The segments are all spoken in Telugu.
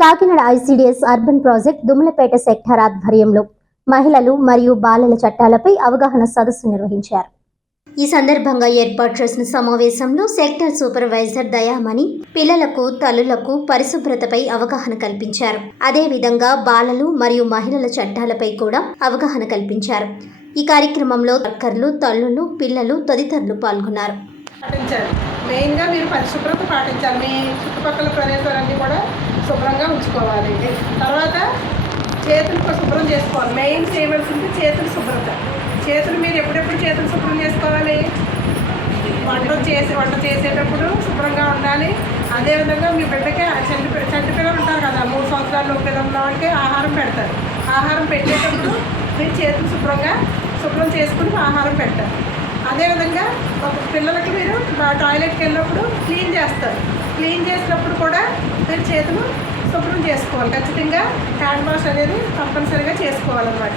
Kakinada ICDS urban project Dummalapeta sector ఆధ్వర్యంలో మహిళలు మరియు బాలల చట్టాలపై అవగాహన సదస్సు నిర్వహించారు. ఈ సందర్భంగా ఏర్పాటు చేసిన సమావేశంలో సెక్టర్ సూపర్వైజర్ దయామణి పిల్లలకు తల్లులకు పరిశుభ్రతపై అవగాహన కల్పించారు. అదేవిధంగా బాలలు మరియు మహిళల చట్టాలపై కూడా అవగాహన కల్పించారు. ఈ కార్యక్రమంలో వర్కర్లు తల్లులు పిల్లలు తదితరులు పాల్గొన్నారు. పాటించాలి. మెయిన్గా మీరు పరిశుభ్రత పాటించాలి. మీ చుట్టుపక్కల ప్రదేశాలన్నీ కూడా శుభ్రంగా ఉంచుకోవాలి. తర్వాత చేతులు కూడా శుభ్రం చేసుకోవాలి. మెయిన్ చేయవలసింది చేతులు శుభ్రత. చేతులు మీరు ఎప్పుడెప్పుడు చేతులు శుభ్రం చేసుకోవాలి? వంట చేసి వంట చేసేటప్పుడు శుభ్రంగా ఉండాలి. అదేవిధంగా మీ బిడ్డకి ఆ చంటి చంటి పిల్లలు ఉంటారు కదా మూడు సంవత్సరాలు పిల్లలు ఉన్న వాళ్ళకి ఆహారం పెడతారు. ఆహారం పెట్టేటప్పుడు మీరు చేతులు శుభ్రంగా శుభ్రం చేసుకుని ఆహారం పెడతారు. అదేవిధంగా ఒక పిల్లలకి మీరు టాయిలెట్కి వెళ్ళినప్పుడు క్లీన్ చేస్తారు. క్లీన్ చేసినప్పుడు కూడా మీరు చేతులు శుభ్రం చేసుకోవాలి. ఖచ్చితంగా హ్యాండ్ వాష్ అనేది తప్పనిసరిగా చేసుకోవాలన్నమాట.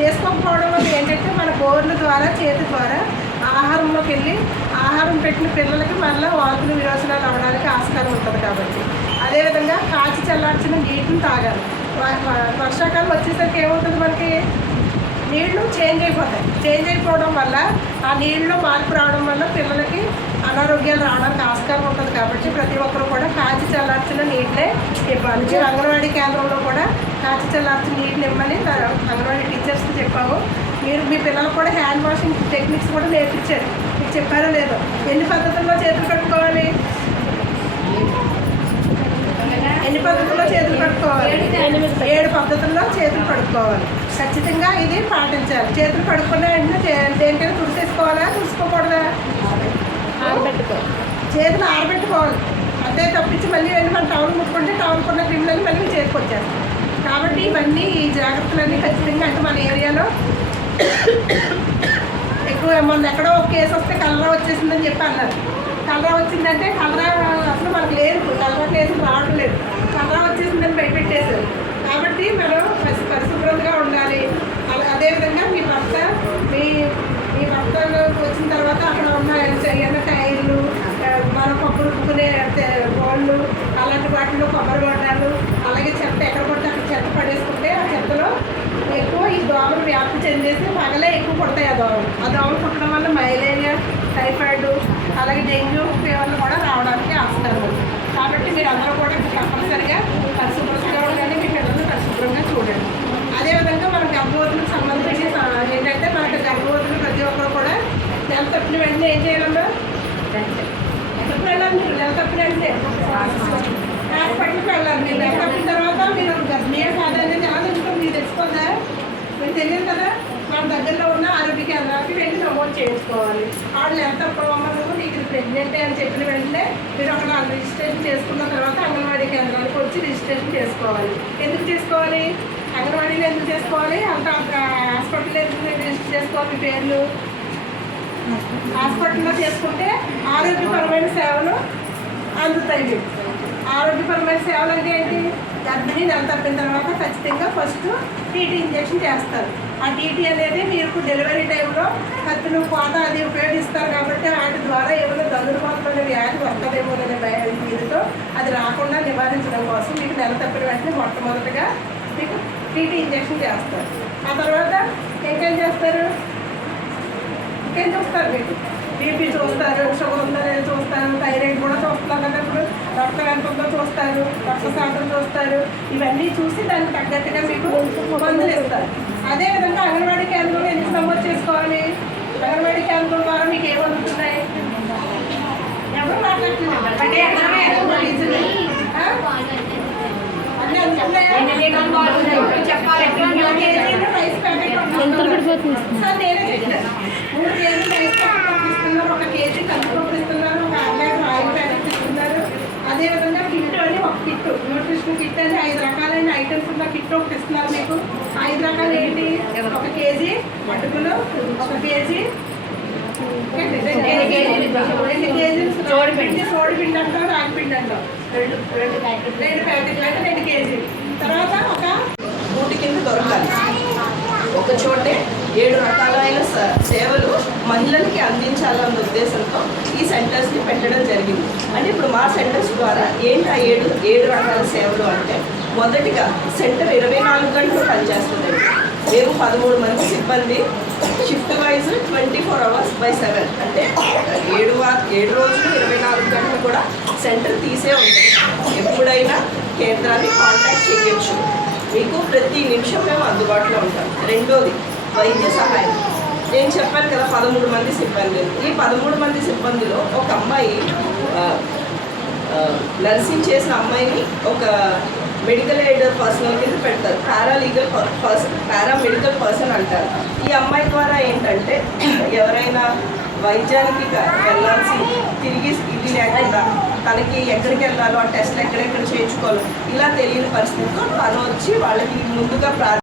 చేసుకోకపోవడం వల్ల ఏంటంటే మన బోర్ల ద్వారా చేతి ద్వారా ఆహారంలోకి వెళ్ళి ఆహారం పెట్టిన పిల్లలకి మళ్ళీ వాంతులు విరోచనాలు అవ్వడానికి ఆస్కారం ఉంటుంది కాబట్టి. అదేవిధంగా కాచి చల్లార్చిన నీటిని తాగాలి. వ- వర్షాకాలం వచ్చేసరికి ఏమవుతుంది మనకి? నీళ్ళు చేంజ్ అయిపోతాయి. చేంజ్ అయిపోవడం వల్ల ఆ నీళ్ళలో మార్పు రావడం వల్ల పిల్లలకి అనారోగ్యాలు రావడానికి ఆస్కారం ఉంటుంది కాబట్టి ప్రతి ఒక్కరు కూడా కాచి చల్లార్చిన నీటినే ఇవ్వాలి. అంగన్వాడీ కేంద్రంలో కూడా కాచి చల్లార్చిన నీటిని ఇవ్వమని అంగన్వాడీ టీచర్స్కి చెప్పాము. మీరు మీ పిల్లలకు కూడా హ్యాండ్ వాషింగ్ టెక్నిక్స్ కూడా నేర్పించారు. మీకు చెప్పారో లేదో? ఎన్ని పద్ధతుల్లో చేతులు కట్టుకోవాలి? ఎన్ని పద్ధతుల్లో చేతులు కట్టుకోవాలి? ఏడు పద్ధతుల్లో చేతులు కడుక్కోవాలి. ఖచ్చితంగా ఇది పాటించాలి. చేతులు కడుక్కున్న వెంటనే దేనికైనా తుడిసేసుకోవాలా తుడుచుకోకూడదా? చేతులు ఆరబెట్టుకోవాలి. అంతే తప్పించి మళ్ళీ వెళ్ళి మన టౌన్ ముట్టుకుంటే టౌన్ కొన్న క్రిమినల్ మళ్ళీ చేతికి వచ్చేస్తాం. కాబట్టి ఇవన్నీ ఈ జాగ్రత్తలన్నీ ఖచ్చితంగా అంటే మన ఏరియాలో ఎక్కువ మొన్న ఎక్కడో ఒక కేసు వస్తే కలరా వచ్చేసిందని చెప్పి అన్నారు. కలరా వచ్చిందంటే కలరా అసలు మనకు లేదు. కలరా కేసు రావడం లేదు. కలరా వచ్చేసిందని భయపెట్టేశారు. కాబట్టి మనం పరి పరిశుభ్రంగా ఉండాలి. అదేవిధంగా మీ భర్త మీ భర్త వచ్చిన తర్వాత అక్కడ ఉన్న ఏమైనా టైర్లు ఆ, మనం పప్పు రుబ్బుకునే బోళ్ళు అలాంటి వాటిలో కొబ్బరి బొండాలు అలాగే చెత్త ఎక్కడ పడితే అక్కడ చెత్త పడేసుకుంటే ఆ చెత్తలో ఎక్కువ ఈ దోమలు వ్యాప్తి చెందేసి పగలే ఎక్కువ పుడతాయి ఆ దోమలు. ఆ దోమలు పుట్టడం వల్ల మలేరియా టైఫాయిడ్ అలాగే డెంగ్యూ ఫీవర్లు కూడా రావడానికి ఆస్తారు కాబట్టి మీరు అందరూ కూడా తప్పనిసరిగా పరిశుభ్రంగా ఉండాలి మీ పిల్లల్ని పరిశుభ్రంగా చూడండి. అదేవిధంగా మన గర్భవతులకు సంబంధించి ఏంటంటే మనకి గర్భవతులు ప్రతి ఒక్కరు కూడా నెల తప్పిన వెంటనే ఏం చేయాలమ్మా ఎక్కడికి వెళ్ళాలి నెల తప్పిన వెంటనే. హాస్పిటల్కి వెళ్ళాలి మీరు నెల తప్పిన తర్వాత మీరు గర్భిణీయ కాదనేది ఎలా తెలుసుకో మీరు తెలుసుకోదా మీకు తెలియదు కదా మన దగ్గరలో ఉన్న ఆరోగ్య కేంద్రానికి వెళ్ళి నమోదు చేయించుకోవాలి. వాళ్ళు ఎంత ప్రోమను నీకు ప్రెగ్నెంట్ అని చెప్పిన వెంటనే మీరు అక్కడ రిజిస్ట్రేషన్ చేసుకున్న తర్వాత అంగన్వాడీ కేంద్రానికి వచ్చి రిజిస్ట్రేషన్ చేసుకోవాలి. ఎందుకు చేసుకోవాలి? అంగన్వాడీలో ఎందుకు చేసుకోవాలి? అంత హాస్పిటల్ ఎందుకు రిజిస్టర్ చేసుకోవాలి మీ పేర్లు? హాస్పిటల్లో చేసుకుంటే ఆరోగ్యపరమైన సేవలు అందుతాయి ఆరోగ్యపరమైన సేవలు అంటే ఏంటి? గర్భిణి నెల తప్పిన తర్వాత ఖచ్చితంగా ఫస్ట్ టీటీ ఇంజెక్షన్ చేస్తారు. ఆ టీటీ అనేది మీకు డెలివరీ టైంలో కత్తులు కోత అది ఉపయోగిస్తారు కాబట్టి వాటి ద్వారా ఏమైనా దగులు మాత్రమే వ్యాధి వస్తుందేమోననే భయం మీరుతో అది రాకుండా నివారించడం కోసం మీకు నెల తప్పిన వెంటనే మొట్టమొదటిగా మీకు టీటీ ఇంజెక్షన్ చేస్తారు. ఆ తర్వాత ఇంకేం చేస్తారు? ఇంకేం చూస్తారు మీకు బీపీ చూస్తారు షుగర్ ఉందో లేదో చూస్తారు థైరాయిడ్ కూడా చూస్తున్నారు కదా ఇప్పుడు రక్తం ఎంత ఉందో చూస్తారు రక్త శాతం చూస్తారు. ఇవన్నీ చూసి దానికి తగ్గట్టుగా మీకు మందులు ఇస్తారు. అదేవిధంగా అంగన్వాడీ కేంద్రంలో ఎందుకు నమోదు చేసుకోవాలి? అంగన్వాడీ కేంద్రం ద్వారా మీకు ఏమి అందుతున్నాయి? ఎవరు మాట్లాడుతున్నారు? అంటే అందరమే అంగన్వాడీ ఆ? ఒక కేజీ కందిపప్పు ఇస్తున్నారు ఒక లీటర్ ఆయిల్ ప్యాకెట్ ఇస్తున్నారు అదేవిధంగా కిట్ అని ఒక కిట్ న్యూట్రిషన్ కిట్ అని ఐదు రకాలైన ఐటమ్స్ ఉన్న కిట్ ఒకటి ఇస్తున్నారు మీకు. ఐదు రకాలు ఏంటి? ఒక కేజీ అటుకులు ఒక కేజీ రెండు కేజీలు. జోడి పిండి సోడి పిండి అంటాం రాగి పిండి అంటాం రెండు రెండు ప్యాకెట్లు. రెండు ప్యాకెట్లు అంటే రెండు కేజీలు. తర్వాత ఒక గూటి కింద దొరకాలి. ఒక చోటే ఏడు రకాలైన సేవలు మహిళలకి అందించాలన్న ఉద్దేశంతో ఈ సెంటర్స్ని పెట్టడం జరిగింది. అంటే ఇప్పుడు మా సెంటర్స్ ద్వారా ఏంటి ఆ ఏడు ఏడు రకాల సేవలు అంటే మొదటిగా సెంటర్ ఇరవై నాలుగు గంటలు పనిచేస్తుందండి మేము పదమూడు మంది సిబ్బంది shift wise twenty four hours by seven. అంటే ఏడు ఏడు రోజులు ఇరవై నాలుగు గంటలు కూడా సెంటర్ తీసే ఉంటుంది. ఎప్పుడైనా కేంద్రాన్ని కాంటాక్ట్ చేయాలి మీకు ప్రతి నిమిషం మేము అందుబాటులో ఉంటాం. రెండోది వైద్య సహాయం. నేను చెప్పాను కదా పదమూడు మంది సిబ్బంది. ఈ పదమూడు మంది సిబ్బందిలో ఒక అమ్మాయి నర్సింగ్ చేసిన అమ్మాయిని ఒక మెడికల్ ఎయిడ్ పర్సనల్ కింద పెడతారు. పారాలీగల్ పర్సన్ పారామెడికల్ పర్సన్ అంటారు. ఈ అమ్మాయి ద్వారా ఏంటంటే ఎవరైనా వైద్యానికి వెళ్ళాల్సి తిరిగి ఇది లేకుండా తనకి ఎక్కడికి వెళ్ళాలో ఆ టెస్ట్లు ఎక్కడెక్కడ చేయించుకోవాలో ఇలా తెలియని పరిస్థితితో తను వచ్చి వాళ్ళకి ముందుగా ప్రార్థన